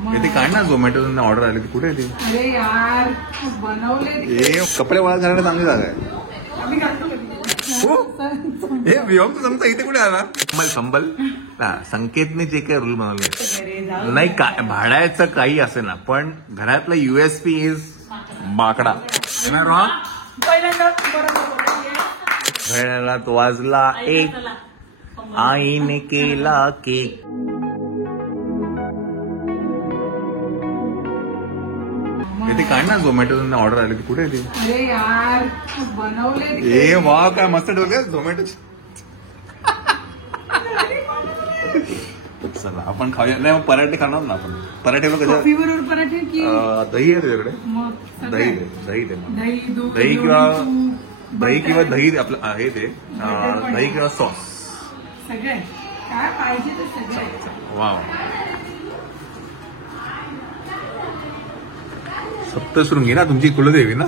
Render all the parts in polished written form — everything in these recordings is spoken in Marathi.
ते काढ ना झोमॅटो ऑर्डर आली ती कुठे आहे ती? अरे यार बनवले कपडे वाळत घालण्याला चांगली जागा आहे. हे व्योम तुमचा इथे कुठे आला? संबल संकेतने जे काही रूल बनवले नाही का भाड्याचं काही असे ना पण घरातला USP इज बाकडा. घड्याळात वाजला 1 आईने केला केक. ते काढ ना झोमॅटो ऑर्डर आली ती कुठे आहे ती? अरे यार बनवले वा काय मस्त ठेवले झोमॅटो. चला आपण खाऊया. नाही मग पराठे खाणार ना आपण. पराठे बरोबर पराठे की दही आहे तुझ्याकडे? दही दे दही किंवा दही आपलं आहे ते दही किंवा सॉस सगळे काय पाहिजे ते सगळे. वा सप्तशृंगी ना तुमची कुलदेवी ना?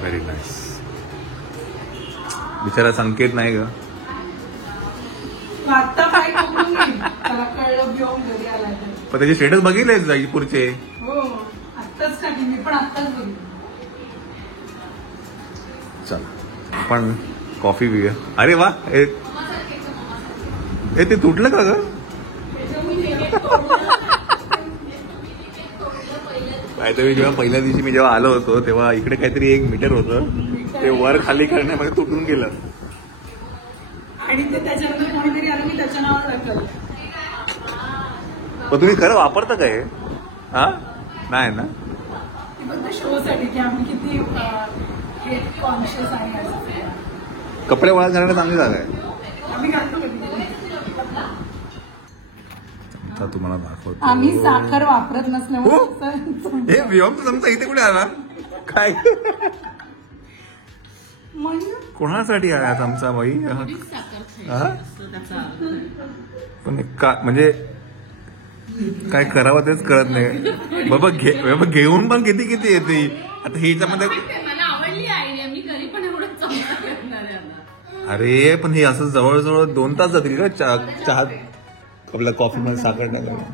Very nice. बिचारा संकेत नाही ग. आता काय कळलं घेऊन घरी आला पण त्याचे स्टेटस बघितले जयपूरचे. हो आत्ताच टाकी मी पण आत्ताच बघितलं. चला आपण कॉफी पिऊया. अरे वा ते तुटलं का ग? जेव्हा पहिल्या दिवशी मी जेव्हा आलो होतो तेव्हा इकडे काहीतरी 1 मीटर होतं ते वर खाली करण्यामध्ये तुटून गेलं आणि ते त्याच्यानंतर कोणीतरी आलं मी त्याच्या नावावर टाकलं. पण तुम्ही खरं वापरता काय? हा नाही ना फक्त शो साठी की आम्ही किती कॉन्शियस आहे. कपडे वाळत घालण्याला चांगली जागा आहे. आम्ही घालतो कधी तुम्हाला दाखवतो. आम्ही साखर वापरत नसल्यामुळे हे व्योम तुमचा इथे कुठे आला काय? कोणासाठी आला आमचा बाई? पण म्हणजे काय करावं तेच कळत नाही बाबा. घेऊन पण किती येते आता ह्याच्यामध्ये. अरे पण हे असं जवळजवळ 2 तास जातील का चहा आपल्या कॉफी मध्ये साखर टाकायला?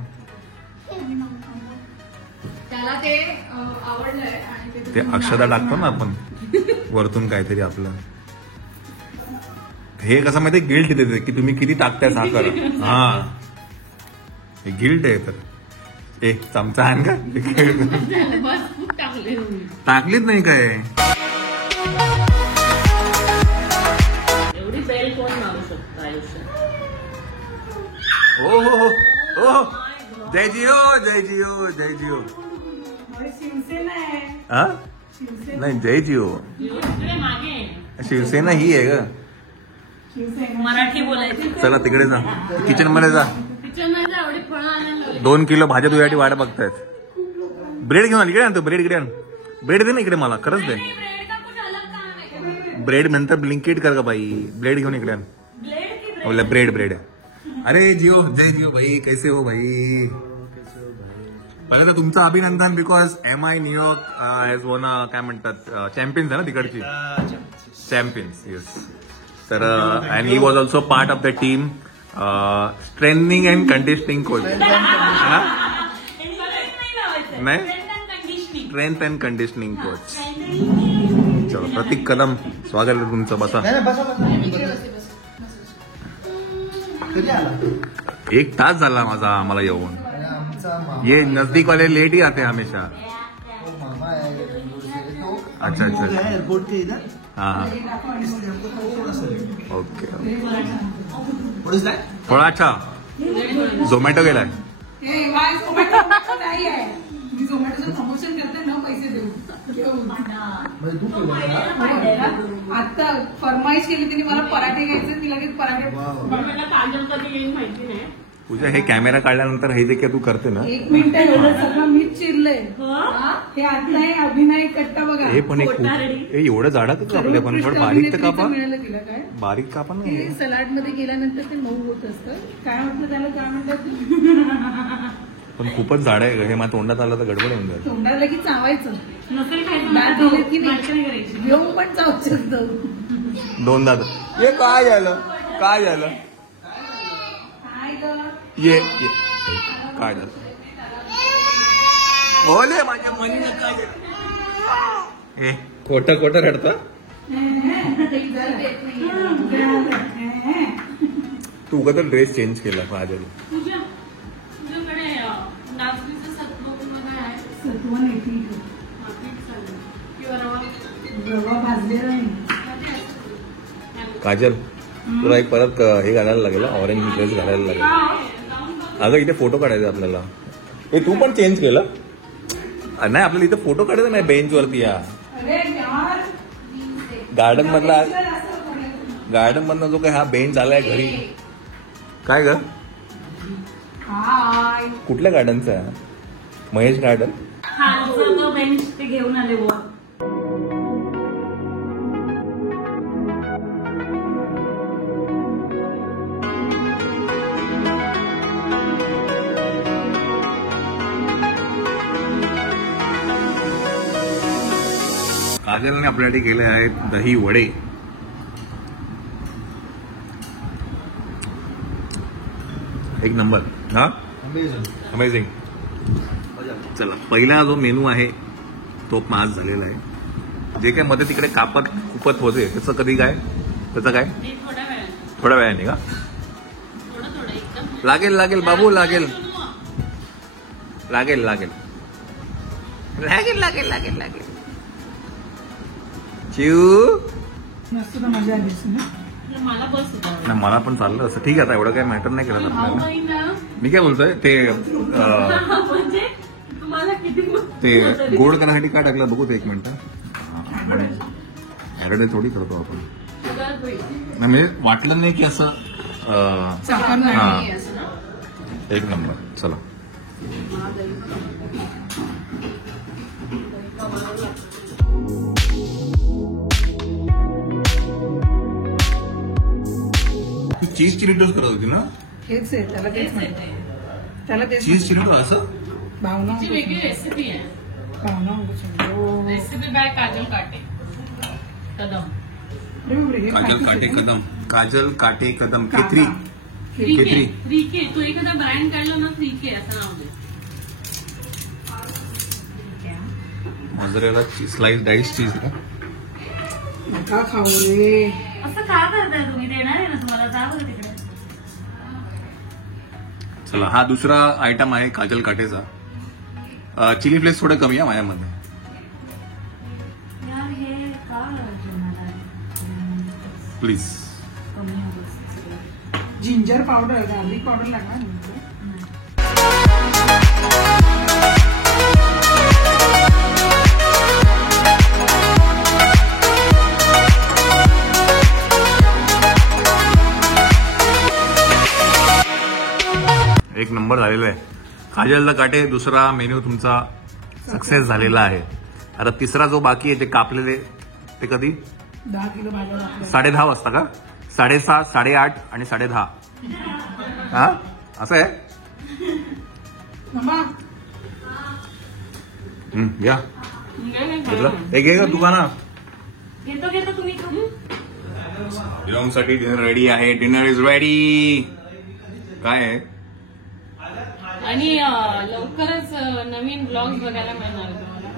ते अक्षता टाकतो ना आपण वरतून काहीतरी आपलं. हे कसं माहितीये गिल्ट देते की तुम्ही किती टाकताय साखर. हा हे गिल्ट आहे. तर एक चमचा आहे का टाकलीच नाही काय? एवढी बेल कोण मारू शकतो आयुष्यात? हो जय जिओ जय जिओ जय जिओ. शिवसेना आहे. हा नाही जय जिओ. शिवसेना ही आहे ग. मराठी बोलायची. चला तिकडे जा किचन मध्ये जा. 2 किलो भाज्या तुझ्यासाठी वाट बघतायत. ब्रेड घेऊन इकडे आणतो. ब्रेड इकडे आण. ब्रेड दे ना इकडे मला खरंच दे. ब्रेड नंतर ब्लिंकिट कर का बाई. ब्रेड घेऊन इकडे आण. ब्रेड. अरे जिओ जय जिओ भाई कैसे हो भाई? पहिलं तर तुमचं अभिनंदन बिकॉज MI न्यूयॉर्क हॅज वोन काय म्हणतात चॅम्पियन्स आहे ना तिकडची. Champions yes. तर and he was also part of the team strengthening and conditioning coach. नाही स्ट्रेंथ अँड कंडिशनिंग कोच. चलो प्रतीक कदम स्वागत आहे तुमचं. बसा. 1 तास झाला माझा मला येऊन. ये नजदीक वाले लेट ही आते हमेशा. अच्छा एयरपोर्ट के इधर. हाँ ओके थोडा अच्छा. झोमॅटो गेलाय. मी झोमॅटोचं प्रमोशन करते न पैसे देऊ. आता फरमाईश केली तिने मला पराठे घ्यायचे. ती लगेच पराठे. काजल कधी येईल माहिती नाही. पूजा हे कॅमेरा काढल्यानंतर हे देखील तू करते ना. 1 मिनिट एवढं सगळं मीच चिरलंय. हे आता आहे अभिनय कट्टा बघा. हे पण एवढं झाडातच आपल्या पण बारीक तर कापा. मिळालं तिला काय बारीक कापा ना. सलाड मध्ये गेल्यानंतर ते मऊ होत असतं. काय म्हटलं त्याला काय म्हणतात पण खूपच झाड आहे हे. माझ्या तोंडात आलं तर गडबड होऊन जाईल. तोंडाला की चावायचं नसेल खायचं की नाही घेऊन पण चावू शकतो. 2 दात. हे काय झालं? ये काढ बोले माझ्या मनीला काढ. ए खोटं खोटं रडतं. तू का तर ड्रेस चेंज केला माझ्या. तुझ्याकडे नाचणीचं सत्व वगैरे आहे. सत्व नाही पीठ. किंवा रवा भाजलेला नाही. काजल तुला एक परत हे घालायला लागेल, ऑरेंज ड्रेस घालायला लागेल. अगं इथे फोटो काढायचा आपल्याला. हे तू पण चेंज केलं नाही. आपल्याला इथे फोटो काढायचा नाही बेंच वरती. या गार्डन मधला जो काय हा बेंच आलाय घरी. काय ग कुठल्या गार्डनचा आहे? महेश गार्डन. तो बेंच ते घेऊन आले वो. काजलने आपल्यासाठी केले आहेत दही वडे. एक नंबर. हा अमेझिंग. चला पहिला जो मेनू आहे तो पास झालेला आहे. जे काय मध्ये तिकडे कापत कुपत होते त्याचं कधी काय त्याचं काय थोड्या वेळाने का लागेल लागेल बाबू लागेल लागेल लागेल लागेल लागेल लागेल लागेल. चिव मस्त मजा आली ना. मला बस होता. नाही मला पण चाललं असं. ठीक आहे आता एवढं काही मॅटर नाही करत आपल्याला. मी काय बोलतोय ते म्हणजे तुम्हाला किती ते गोड करण्यासाठी काय टाकलं बघू ते एक मिनिट. ऍडव्हर्टाईज थोडी करतो आपण. नाही म्हणजे वाटलं नाही की असं साखर हा नाही. एक नंबर. चला चीज चिलीटोस करत होती ना. हेच आहे त्याला तेच म्हणते. त्याला तेच चीज चिलीटो असं भावना ची वेगळी रेसिपी आहे. भावना रेसिपी बाय काजल काटे कदम. काजल काटे कदम. काजल काटे कदम केतरी. केतरी. फ्रीके तू एखादा ब्रँड काढला ना फ्रीके असं नाव दे. मोझरेला स्लाइस डाईस चीज का. नका खाऊ रे. असं का करताय तुम्ही? देणार आहे ना तुम्हाला. जा बरं तिकडे. चला हा दुसरा आयटम आहे काजल काटेचा. चिली फ्लेक्स थोडं कमी आहे माझ्यामध्ये. यार हे का please. Ginger powder garlic powder लागणार. एक नंबर झालेला आहे. काजलचा काटे दुसरा मेन्यू तुमचा सक्सेस झालेला आहे. आता तिसरा जो बाकी आहे ते कापलेले ते कधी 10 किलो भाज्या 10:30 वाजता का. 7:30 8:30 आणि 10:30 हा असं आहे. घ्या हे घे का दुकानात. घेतो तुम्ही साठी डिनर रेडी आहे. Dinner is ready. काय आहे आणि लवकरच नवीन ब्लॉग्स बघायला मिळणार तुम्हाला.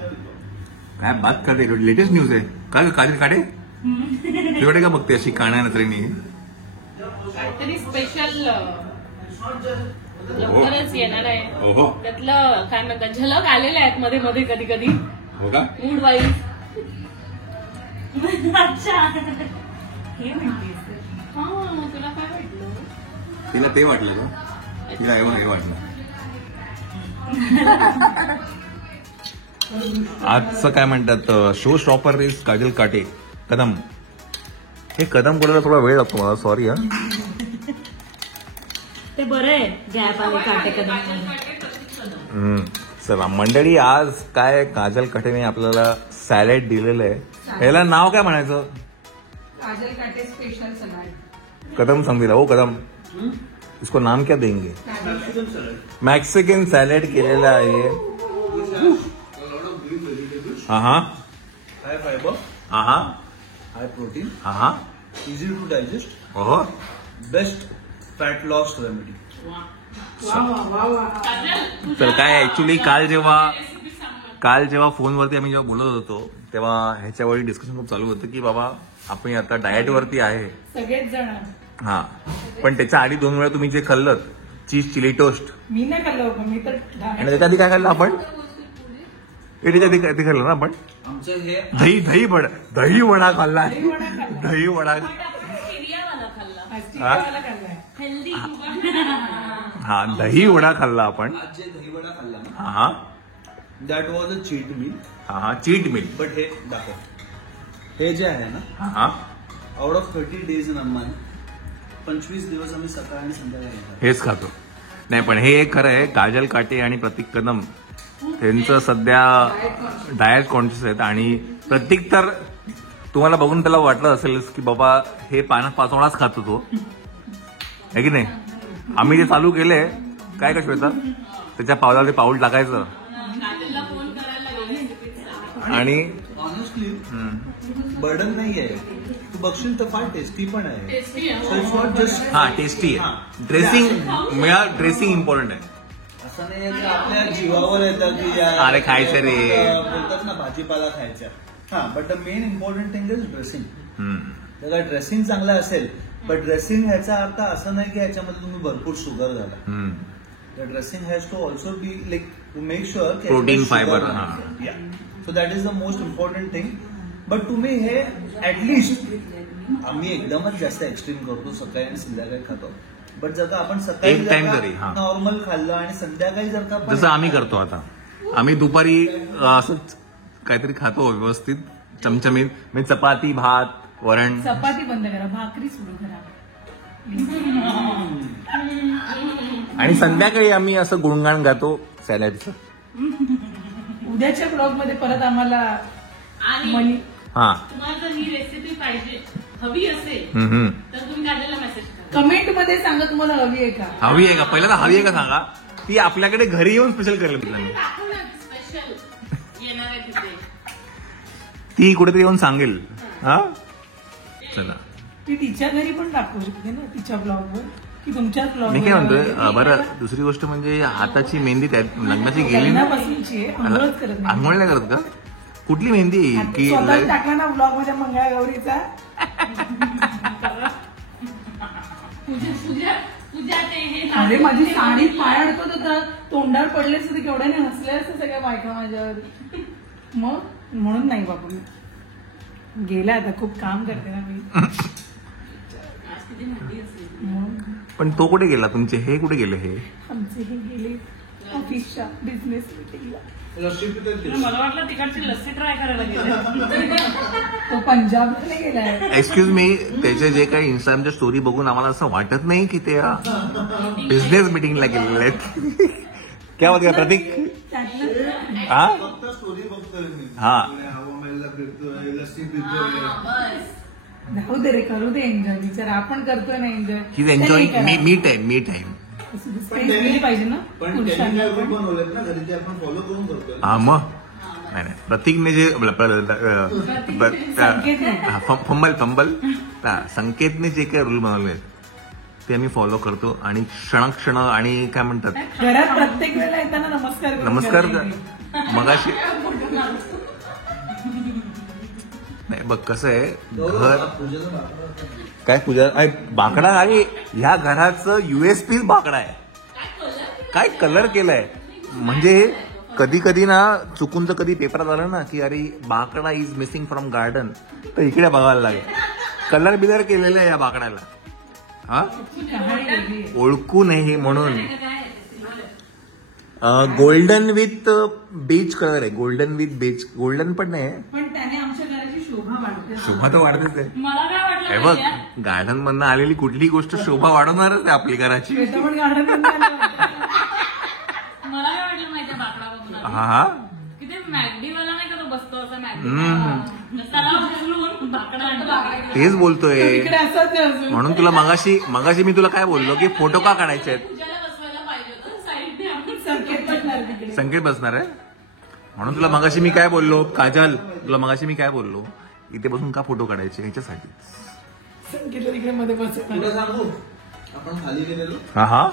काय बात करते. लेटेस्ट न्यूज आहे काय काजल काटे. तुझ्याकडे का बघते अशी काण्या नजरेने. काहीतरी स्पेशल लवकरच येणार आहे. ओहो त्यातलं काय म्हणतात झलक आलेल्या आहेत मध्ये मध्ये कधी कधी हो का. Mood wise. अच्छा हे म्हणतेस. हा तुला काय वाटलं? तिला ते वाटलं का. तिला हे वाटलं. आजचं काय म्हणतात शो स्टॉपर इज काजल काटे कदम. हे कदम बोलायला थोडा वेळ लागतो मला. सॉरी हा. ते बरं आहे गॅप आले काटे कदम. चला मंडळी आज काय काजल काटेने आपल्याला सॅलेड दिलेलं आहे. याला नाव काय म्हणायचं. काजल काटे स्पेशल सलाड. कदम सांग दिला हो कदम. इसको नाम क्या देंगे. मैक्सिकन सॅलेड केलेला आहे. हा हा हाय फायबर, हा हा हाय प्रोटीन, हा हा easy to digest, ओहो best fat loss remedy. वा वा वा वा. तर काय ऍक्च्युली काल जेव्हा फोनवरती आम्ही जेव्हा बोलत होतो तेव्हा ह्याच्यावर डिस्कशन खूप चालू होतं की बाबा आपण आता डाएट वरती आहे. सगळेच जण. हा, पण त्याच्या आधी 2 वेळा तुम्ही जे खाल्लं चीज चिली टोस्ट मी नाही खाल्लं होतं, मी तर आणि त्याच्या आधी काय खाल्लं आपण? त्याच्या आधी काय खाल्लं ना आपण? आमचं हे दही वडा खाल्ला. दहीवडा खाल्ला. दही वडा. स्टेडियावाला खाल्ला. चिकनवाला खाल्लाय. हेल्दी. हा, दही वडा खाल्ला आपण. आज जे दहीवडा खाल्ला ना, हा that was a cheat meal. हा, चीट मील. बट हे दाखव, हे जे आहे ना, हा, out of 30 days in a month 25 दिवस आम्ही सकाळ आणि संध्याकाळी खातो. हेच खातो. नाही पण हे एक खरं आहे, काजल काटे आणि प्रतीक कदम त्यांचं सध्या डाएट कॉन्शियस आहेत. आणि प्रतीक तर तुम्हाला बघून त्याला वाटलं असेल की बाबा हे पाचोळाच खातो तो, आहे की नाही? आम्ही जे चालू केले काय कशा येतात त्याच्या पावलावर ते पाऊल टाकायचं काजलला फोन करायला लागले. आणि ऑनेस्टली बर्डन नाही आहे. तू बघशील तर फार टेस्टी पण आहे. टेस्टी आहे. So it's not just- हा, टेस्टी आहे. ड्रेसिंग इम्पॉर्टंट आहे. असं नाही की आपल्या जीवावर येतं की अरे खायचं रे. बोलतात ना भाजीपाला खायचा. हा, but the main important thing is dressing. हम्म. त्याला ड्रेसिंग चांगलं असेल, बट ड्रेसिंग ह्याचा अर्थ असं नाही की ह्याच्यामध्ये तुम्ही भरपूर शुगर घाला. हम्म. The dressing has to also be like to make sure that Protein, sugar fiber, नाही. हाँ. Yeah. So that is the most important thing. But तुम्ही हे ऍटलिस्ट आम्ही एकदमच जास्त एक्स्ट्रीम करतो, सकाळी आणि संध्याकाळी खातो. बट जर का आपण सकाळी एक time तरी, हाँ. नॉर्मल खाल्लं आणि संध्याकाळी जर का आपण- जसं आम्ही करतो आता. आम्ही दुपारी असंच काहीतरी खातो व्यवस्थित चमचमीत, म्हणजे चपाती भात वरण. चपाती बंद करा, भाकरी सुरू करा. आणि संध्याकाळी आम्ही असं गुणगाण गातो सॅलडचं. उद्याच्या ब्लॉग मध्ये परत आम्हाला आणि मनी. हा. तुम्हाला जर ही रेसिपी पाहिजे हवी असेल हम्म. तर तुम्ही काजलला मेसेज करा. कमेंट मध्ये सांगा तुम्हाला हवी आहे का. हवी आहे का? पहिल्यांदा हवी आहे का सांगा. ती आपल्याकडे घरी येऊन स्पेशल करेल मी. टाकू ना स्पेशल येणार आहे तिथे. ती कुठेतरी येऊन सांगेल. हा, चला. ती तिच्या घरी पण दाखवू शकते ना, तिच्या ब्लॉगवर की तुमच्याच ब्लॉग. मी काय म्हणतोय, बरं दुसरी गोष्ट म्हणजे हाताची मेहंदी त्या लग्नाची गेली ना, लग्नापासूनची आहे, आंघोळच करत नाही. आंघोळ नाही करत का? कुठली मेहंदी की स्वतः टाकला ना ब्लॉग मध्ये मंगळागौरीचा. पूजा ते हे अरे माझी साडी पाय अडकत होता, तोंडावर पडले सुद्धा केवढ्याने हसले असते सगळ्या बायका माझ्यावर. मग म्हणून नाही बाबू, गेला आता, खूप काम करते ना मी. आज किती भांडी असेल. मग पण तो कुठे गेला? तुमचे हे कुठे गेले? हे आमचे हे गेले ऑफिसच्या बिझनेस मिटिंगला. मला वाटलं तिकडची लस्सी ट्राय करायला गेले. तो पंजाबला नाही गेलाय. एक्सक्यूज मी, त्याचे जे काही इंस्टाग्रामच्या स्टोरी बघून आम्हाला असं वाटत नाही की ते बिझनेस मिटिंगला गेलेले आहेत. क्या होत प्रतीक? हा फक्त स्टोरी बघतोय मी. हा. हवामानला फिरतोय, लस्सी पितोय. बस जाऊ दे रे, करू दे एन्जॉय. बिचारा आपण करतोय ना एन्जॉय. ही एन्जॉय मी टाइम. पाहिजे ना पण त्यांनी पुरुषांना काय पण. बनवलेत ना घरी, ते आपण फॉलो करून करतोय. हा मग नाही प्रतीकने जे संकेत नाही. फंबल संकेतने जे काही रूल बनवले ते आम्ही फॉलो करतो. आणि क्षण आणि काय म्हणतात, घरात प्रत्येक वेळेला येताना नमस्कार करून नमस्कार घरी. मगाशी नाही बघ कसं आहे घर पूजेचं बापरे. काय पूजा बाकडा आहे ह्या घराचं USP बाकडा आहे. काय कलर केलाय म्हणजे कधी कधी ना चुकून तर कधी पेपरात आलं ना की अरे बाकडा इज मिसिंग फ्रॉम गार्डन, तर इकडे बघायला लागेल. कलर बिलर केलेलं आहे या बाकडाला. हा, कहाणी वेगळी आहे. ओळखू नये म्हणून. गोल्डन विथ बेज कलर आहे. गोल्डन विथ बेज, गोल्डन पण नाही पण त्याने आमच्या घराची शोभा वाढते. शोभा तर वाढतेच आहे. मला काय हे वाटलं बघ, माहितीये? गार्डन मधनं आलेली कुठली गोष्ट शोभा वाढवणारच आहे आपली घराची. श्वेता पण गार्डन मला काय वाटलं माहितीये बाकडा बघून आधी? हा की ते मॅगडीवाला नाही का तो बसतो असं हम्म. मॅगडी त्याला उचलून बाकडा आणतो. तेच बोलतोय. इकडे असंच आहे अजून. म्हणून तुला मगाशी मी तुला काय बोललो की फोटो का काढायचे आहेत. पूजाला बसवायला पाहिजे होतं साईडने आपण. संकेत बसणार तिकडे. संकेत बसणार आहे म्हणून तुला मगाशी मी काय बोललो, काजल तुला मगाशी मी काय बोललो, इथे बसून का फोटो काढायचे ह्याच्यासाठी. संकेतला तिकडे मध्ये बसणार. पुढे सांगू आपण खाली गेलेलो. हा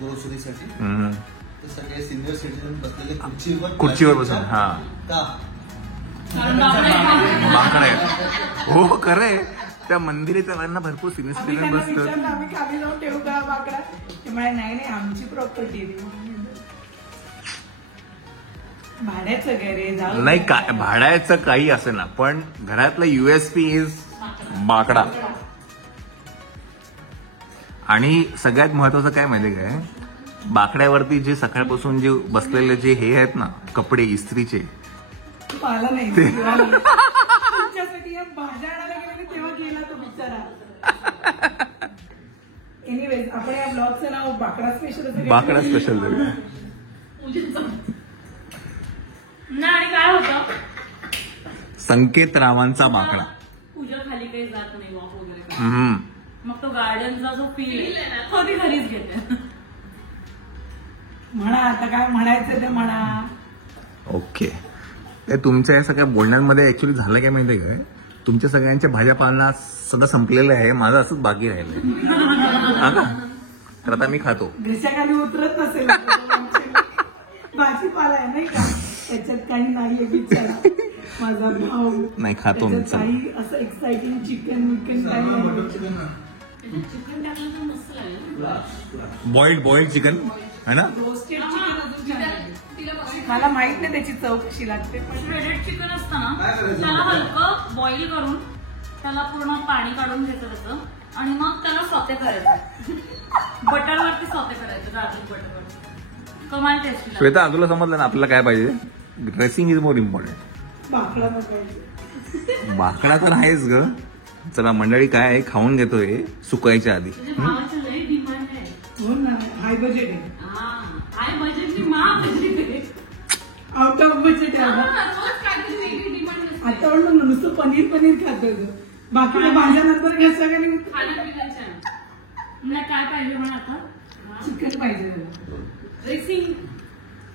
ग्रोसरीसाठी हम्म. ते सगळे सिनियर सिटीजन बसलेले खुर्चीवर बसून हा का कारण बापरे, बाकडा आहे हो खरंय त्या मंदिराच्या भरपूर सिनियर आम्ही सिटीजन त्यांना बसतात विचारलं आम्ही खाली जाऊन ठेवू का बाकडा ते म्हणे नाही आमची प्रॉपर्टी भाड्याचं घर आहे जाऊ नाही काय भाड्याचं काही असं ना पण घरातलं युएसपी इज बाकडा. आणि सगळ्यात महत्वाचं काय माहितीये काय बाकड्यावरती जे सकाळपासून जे बसलेले जे हे आहेत ना कपडे इस्त्रीचे मला नाही तुमच्यासाठी या भाज्या आणायला गेले तेव्हा गेला तो बिचारा. एनिवेज आपण या ब्लॉगचं नाव बाकडा स्पेशल बाकडा स्पेशल नाही आणि काय होतं संकेत रावांचा बाकडा. पूजा खाली काही जात नाही वॉक वगैरे काय. हम्म. मग तो गार्डनचा जो फील तो ती घरीच घेते. म्हणा आता काय म्हणायचं ते म्हणा. ओके ते तुमच्या या सगळ्या बोलण्यांमध्ये ऍक्च्युली झालं काय माहितीये काय तुमच्या सगळ्यांच्या भाज्यापालना सगळं संपलेलं आहे माझं असंच बाकी राहिलंय हा का तर आता मी खातो. घरच्या खाली उतरत नसेल भाजीपाला आहे नाही का त्याच्यात काही नाहीये बिचारा माझा भाऊ. नाही खातो मी त्याच्यात काही असं एक्साइटिंग चिकन विकन काही नाही. चिकन टाकलं तर मस्त लागेल. बॉइल्ड चिकन है ना. रोस्टेड चिकन अजून छान आहे. मला माहित नाही त्याची चव कशी लागते पण श्रेडेड चिकन असतं ना त्याला हलकं बॉईल करून त्याला पूर्ण पाणी काढून घ्यायचं त्याचं आणि मग त्याला सॉते करायचं बटरवरती सॉते करायचं गार्लिक बटरवरती कमाल टेस्टी. श्वेता तुला समजलं ना आपल्याला काय पाहिजे ड्रेसिंग इज मोर इम्पॉर्टंट. बाकडा बघायचं बाकडा तर आहेच ग. चला मंडळी काय आहे खाऊन घेतोय सुकायच्या आधी. भावाचं लई डिमांड आहे. हो ना हाय बजेट आहे हाय बजेटची बजेट आहे. आउट ऑफ बजेट आहे रोज काहीतरी वेगळी डिमांड असते. आता म्हणलं नुसतं पनीर खातो बाकीच्या भाज्या नंतर घ्या सगळ्यांनी खाण्यापिण्याच्या नाही काय पाहिजे म्हणा आता चिकन पाहिजे ड्रेसिंग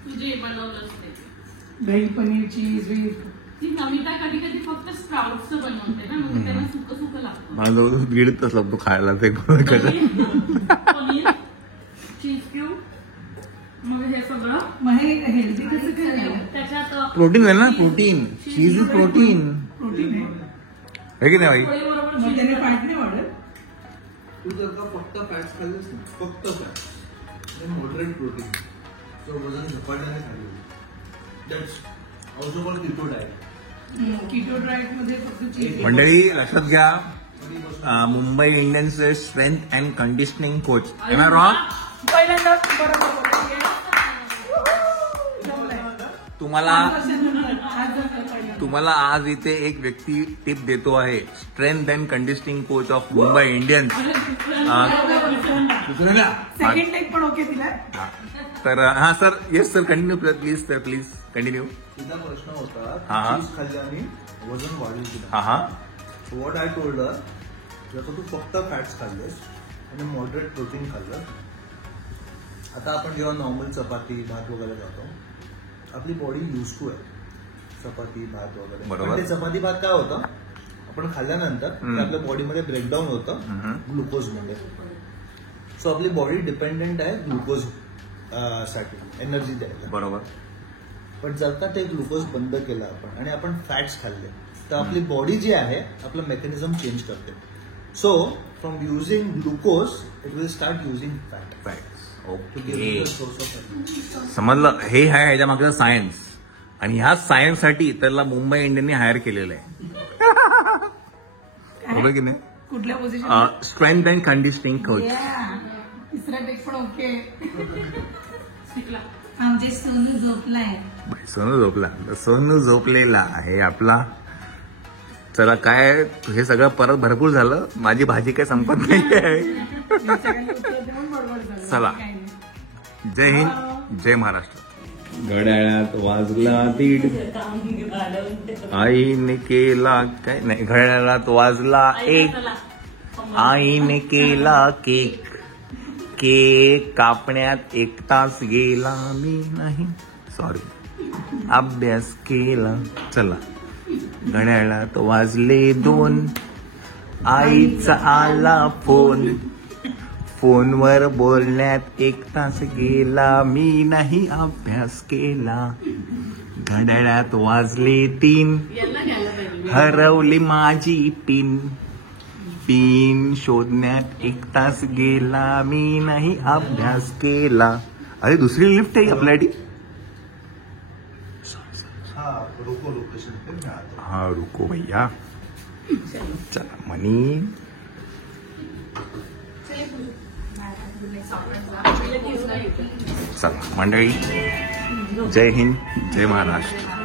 तुझे बनवलं असते. दही पनीर चीज बीफ. ती नमिता कधी कधी फक्त स्प्राउट्स बनवते ना मग त्यांना सुकं सुकं लागतं. मला जवळ दीड तास लागतो खायला ते पनीर चीज क्यूब मग हे सगळं मग हे हेल्दी कसं काय त्याच्यात प्रोटीन आहे ना protein cheese is protein protein आहे की नाही भाई. बरोबर मग त्याने फॅट नाही वाढत. तू जर का फक्त फॅट्स खाल्लेस ना फक्त फॅट मॉडरेट प्रोटीन सो वजन झपाट्याने खाल्लं that's also called keto diet. Keto diet मध्ये फक्त चीज. मंडळी लक्षात घ्या मुंबई इंडियन्सचे strength and conditioning coach am I wrong. पहिल्यांदा बरोबर तुम्हाला आज इथे एक व्यक्ती टिप देतो आहे strength and conditioning coach of Mumbai Indians. Second take पण ओके तिला. तर हा sir yes sir continue please sir please continue. तिचा प्रश्न होता हा. चीज खाल्ल्याने वजन वाढेल की हा हा so what I told her जर का तू फक्त फॅट्स खाल्लेस आणि मॉडरेट प्रोटीन खाल्लं आता आपण जेव्हा नॉर्मल चपाती भात वगैरे खातो आपली बॉडी यूज टू आहे चपाती भात वगैरे. बरोबर. पण ते चपाती भात काय होतं आपण खाल्ल्यानंतर ते आपल्या बॉडीमध्ये ब्रेकडाऊन होतं ग्लुकोजमध्ये. सो आपली बॉडी डिपेंडेंट आहे ग्लुकोज साठी एनर्जी द्यायला. बरोबर. पण जर का ते ग्लुकोज बंद केलं आपण आणि आपण फॅट्स खाल्ले तर आपली बॉडी जी आहे आपलं मेकॅनिझम चेंज करते. So from using glucose it will start using fat. Okay समजलं. हे आहे ह्याच्या मागचं सायन्स आणि ह्या सायन्ससाठी त्याला मुंबई इंडियनने हायर केलेलं आहे. बरोबर की नाही. कुठल्या position. Strength and conditioning coach. तिसरा टेक पण ओके. शिकला. आमचे सोनू झोपलाय. सोनू झोपलेला आहे आपला. चला काय हे सगळं परत भरपूर झालं माझी भाजी काय संपत नाही. चला जय हिंद जय महाराष्ट्र. घड्याळात वाजला दीड आईने केला काय नाही घड्याळात वाजला एक आईने केला केक केक कापण्यात 1 तास गेला मी नाही सॉरी अभ्यास केला. चला घड्याळात वाजले 2 आईचा आला फोन फोनवर बोलण्यात 1 तास गेला, मी नाही अभ्यास केला. घड्याळात वाजले 3, हरवली माझी पिन. पिन शोधण्यात 1 तास गेला, मी नाही अभ्यास केला. अरे दुसरी लिफ्ट आहे आपल्यासाठी. हा रुको लोकेशन पे मैं आता हा रुको भैया. चला मनी. चला मंडळी, जय हिंद, जय महाराष्ट्र.